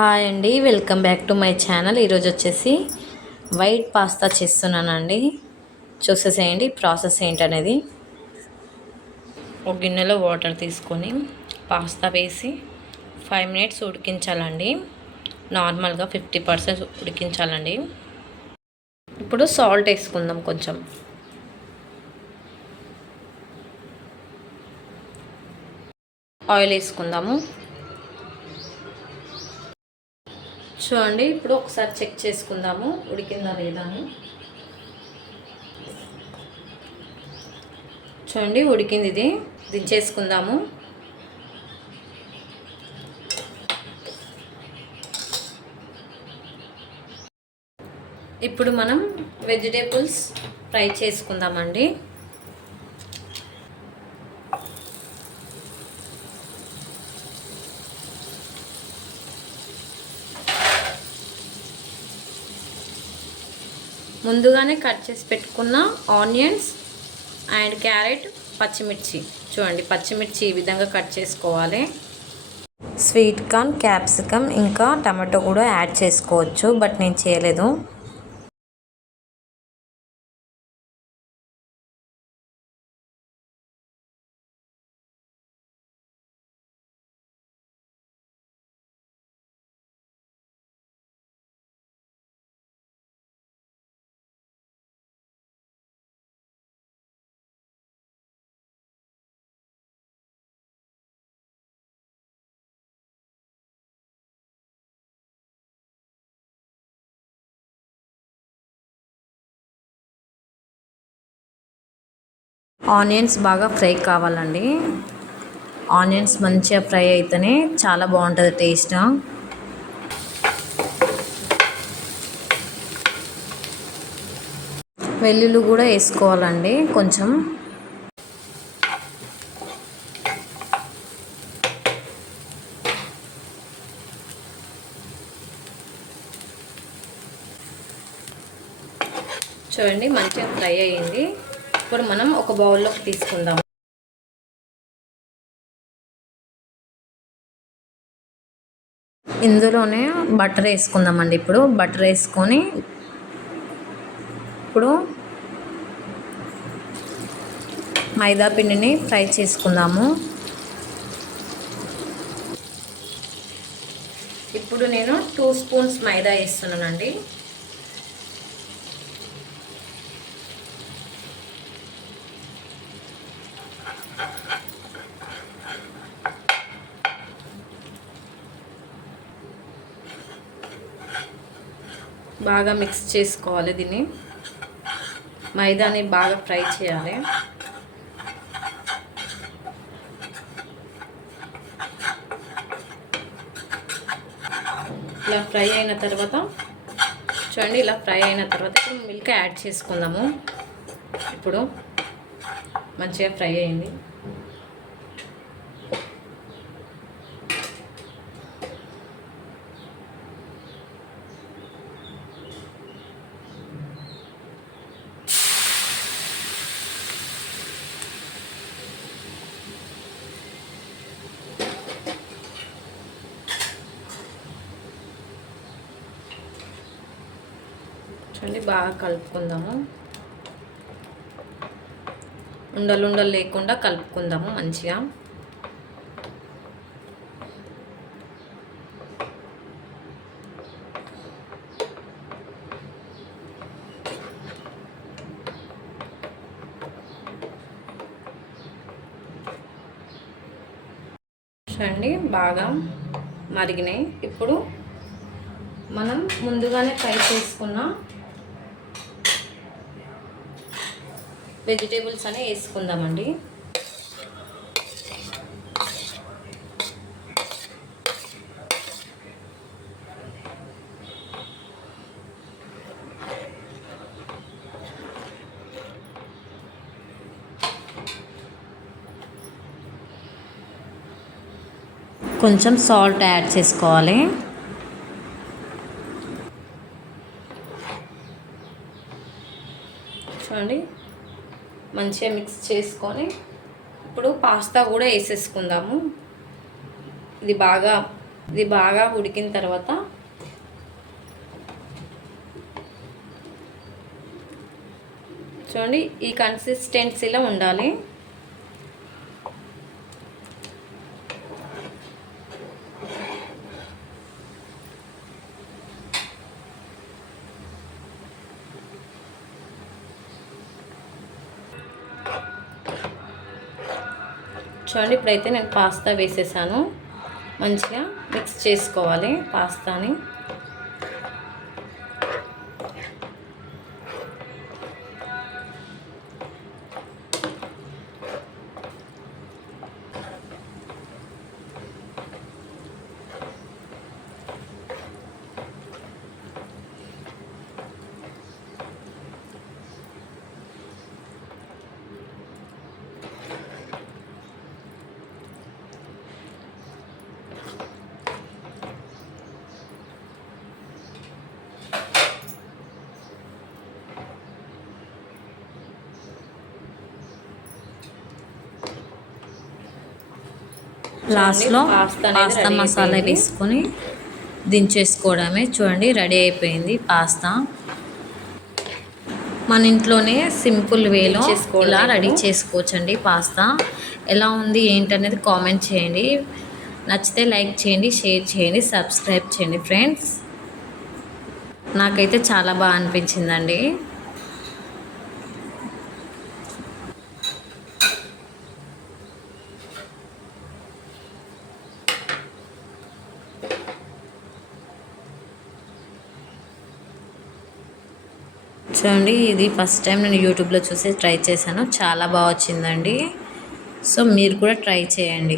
Hi అండి, welcome back to my channel. ఈరోజు వచ్చేసి వైట్ పాస్తా చేస్తున్నానండి. చూసేసేయండి ప్రాసెస్ ఏంటనేది. ఒక గిన్నెలో వాటర్ తీసుకొని పాస్తా వేసి 5 మినిట్స్ ఉడికించాలండి. నార్మల్గా 50% ఉడికించాలండి. ఇప్పుడు సాల్ట్ వేసుకుందాం, కొంచెం ఆయిల్ వేసుకుందాము. చూడండి, ఇప్పుడు ఒకసారి చెక్ చేసుకుందాము ఉడికిందా లేదా అని. చూడండి ఉడికింది, ఇది దించేసుకుందాము. ఇప్పుడు మనం వెజిటేబుల్స్ ఫ్రై చేసుకుందామండి. ముందుగానే కట్ చేసి పెట్టుకున్న ఆనియన్స్ అండ్ క్యారెట్, పచ్చిమిర్చి. చూడండి, పచ్చిమిర్చి ఈ విధంగా కట్ చేసుకోవాలి. స్వీట్ కార్న్, క్యాప్సికమ్ ఇంకా టమాటో కూడా యాడ్ చేసుకోవచ్చు, బట్ నేను చేయలేదు. ఆనియన్స్ బాగా ఫ్రై కావాలండి. ఆనియన్స్ మంచిగా ఫ్రై అయితేనే చాలా బాగుంటుంది టేస్ట్. వెల్లుల్లి కూడా వేసుకోవాలండి కొంచెం. చూడండి మంచిగా ఫ్రై అయ్యింది. ఇప్పుడు మనం ఒక బౌల్లోకి తీసుకుందాం. ఇందులోనే బటర్ వేసుకుందామండి. ఇప్పుడు బటర్ వేసుకొని ఇప్పుడు మైదా పిండిని ఫ్రై చేసుకుందాము. ఇప్పుడు నేను 2 స్పూన్స్ మైదా వేస్తున్నానండి. బాగా మిక్స్ చేసుకోవాలి. దీన్ని మైదాని బాగా ఫ్రై చేయాలి. ఇలా ఫ్రై అయిన తర్వాత చూడండి, ఇలా ఫ్రై అయిన తర్వాత ఇప్పుడు మిల్క్ యాడ్ చేసుకుందాము. ఇప్పుడు మంచిగా ఫ్రై అయింది. చూడండి, బాగా కలుపుకుందాము. ఉండలు లేకుండా కలుపుకుందాము మంచిగా. చూడండి బాగా మరిగినాయి. ఇప్పుడు మనం ముందుగానే ఫ్రై చేసుకున్న వెజిటేబుల్స్ అని వేసుకుందామండి. కొంచెం సాల్ట్ యాడ్ చేసుకోవాలి. చూడండి మంచిగా మిక్స్ చేసుకొని ఇప్పుడు పాస్తా కూడా వేసేసుకుందాము. ఇది బాగా ఇది బాగా ఉడికిన తర్వాత చూడండి ఈ కన్సిస్టెన్సీలో ఉండాలి. చూడండి ఇప్పుడైతే నేను పాస్తా వేసేసాను. మంచిగా మిక్స్ చేసుకోవాలి పాస్తాని. లాస్ట్లో పాస్తా మసాలా వేసుకొని దించేసుకోవడమే. చూడండి రెడీ అయిపోయింది పాస్తా. మన ఇంట్లోనే సింపుల్ వేలో ఇలా రెడీ చేసుకోవచ్చండి పాస్తా. ఎలా ఉంది ఏంటనేది కామెంట్ చేయండి. నచ్చితే లైక్ చేయండి, షేర్ చేయండి, సబ్స్క్రైబ్ చేయండి ఫ్రెండ్స్. నాకైతే చాలా బాగా అనిపించిందండి. చూడండి ఇది ఫస్ట్ టైం నేను యూట్యూబ్లో చూసి ట్రై చేశాను. చాలా బాగా వచ్చిందండి. సో మీరు కూడా ట్రై చేయండి.